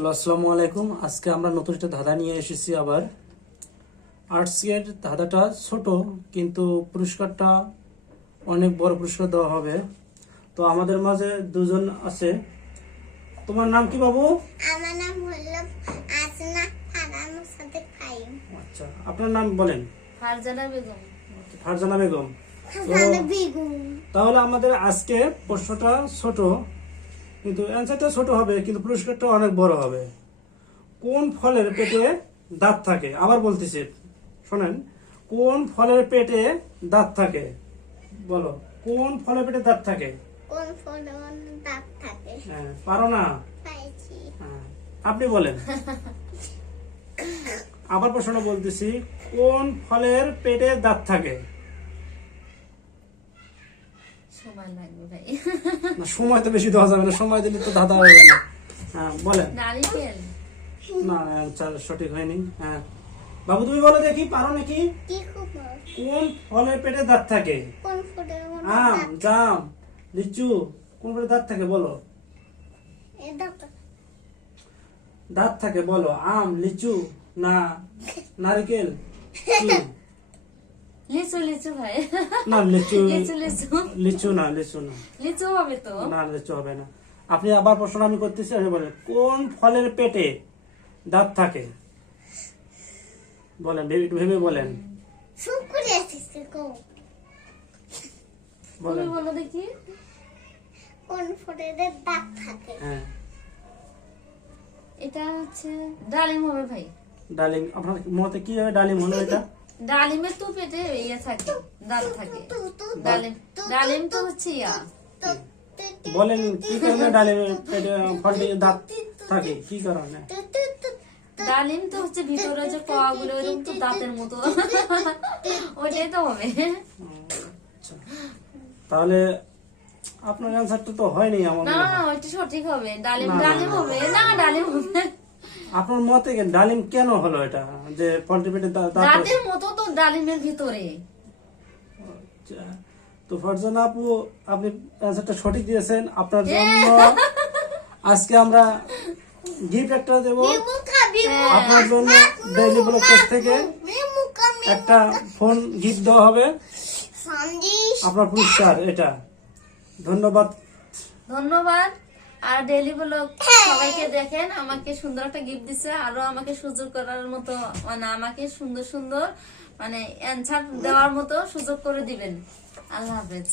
Hello, আসসালামু আলাইকুম। আজকে আমরা নতুন একটা ধাঁধা নিয়ে এসেছি। আবার আর্টসের ধাঁধাটা ছোট, কিন্তু পুরস্কারটা অনেক বড় পুরস্কার দেওয়া হবে। তো আমাদের মাঝে দুজন আছে। তোমার নাম কি বাবু? আমার নাম হলো আসনা ফারহান সাদেক ফাহিম। আচ্ছা, আপনার নাম বলেন। ফারজানা বেগম। ফারজানা বেগম। ফারজানা বেগম। তাহলে আমাদের আজকে প্রশ্নটা ছোট, কিন্তু অ্যান্সারটা ছোট হবে, কিন্তু পুরস্কারটা অনেক বড় হবে। কোন ফলের পেটে দাঁত থাকে? আবার বলতেছি, শোনেন। কোন ফলের পেটে দাঁত থাকে? বলো, কোন ফলের পেটে দাঁত থাকে? কোন ফলে দাঁত থাকে? হ্যাঁ, পারো না? পাইছি। হ্যাঁ, আপনি বলেন। আবার প্রশ্নটা বলতেছি, কোন ফলের পেটে দাঁত থাকে? সময় লাগবে ভাই। না, সময় তো বেশি দেওয়া যাবে না, সময় দিলে তো ধাঁধা হবে না। হ্যাঁ, বলেন। নারিকেল। না, অ্যান্সার সঠিক হয়নি। হ্যাঁ বাবু, তুমি বলো দেখি, পারো নাকি? কি খবর? কোন ফলের পেটে দাঁত থাকে? কোন ফলের আম, দাঁত? জাম, লিচু, কোন ফলের দাঁত থাকে বলো? এই দাঁত। দাঁত থাকে বলো। আম, লিচু, না নারকেল, কি? লিচু লিচু ভাই। না, লিচু। লিচু লিচু। লিচু না, লিচু না। লিচু হবে তো। না, লিচু হবে না। আপনি আবার প্রশ্ন আমি করতেছি, আপনি বলেন কোন ফলের পেটে দাঁত থাকে? বলেন, একটু ভেবে বলেন। শুকুরে আসিস কো। বলেন। তুমি বলো দেখি। কোন ফলের দাঁত থাকে? হ্যাঁ, এটা হচ্ছে ডালিম হবে ভাই। ডালিম। আপনার মতে কি হবে ডালিম হলো এটা? ডালিমের তো পেটে ইয়ে থাকে, দাঁত থাকে। ডালিম ডালিম তো হচ্ছে ইয়া। বলেন কি কারণে ডালিমের পেটে ফলটি দাঁত থাকে, কি কারণে? ডালিম তো হচ্ছে ভিতরে যে কোয়াগুলো এরকম তো দাঁতের মতো। ওইটাই তো হবে। আচ্ছা, তাহলে আপনার অ্যান্সারটা তো হয়নি আমার না মনে হয়। না ওইটা সঠিক হবে। ডালিম না, না, ডালিম না। হবে না, ডালিম হবে। আপনার মতে ডালিম কেন হলো এটা, যে ফলটি পেটে দাঁত আছে? দাঁতের মতো তো ডালিমের ভিতরে। আচ্ছা, তো ফারজানা আপু, আপনি অ্যান্সারটা সঠিক দিয়েছেন। আপনার জন্য আজকে আমরা গিফট একটা দেব। বিমু খাবি। আপনার জন্য ডেইলি ব্লগ পেজ থেকে বিমু খাবি। একটা ফোন গিফট দেওয়া হবে। সন্দেশ। আপনার পুরস্কার এটা। ধন্যবাদ। ধন্যবাদ। আর ডেইলি ব্লগ সবাইকে দেখেন, আমাকে সুন্দর একটা গিফট দিচ্ছে, আরো আমাকে সুযোগ করার মতো, মানে আমাকে সুন্দর সুন্দর মানে অ্যান্সার দেওয়ার মতো সুযোগ করে দিবেন। আল্লাহ হাফেজ।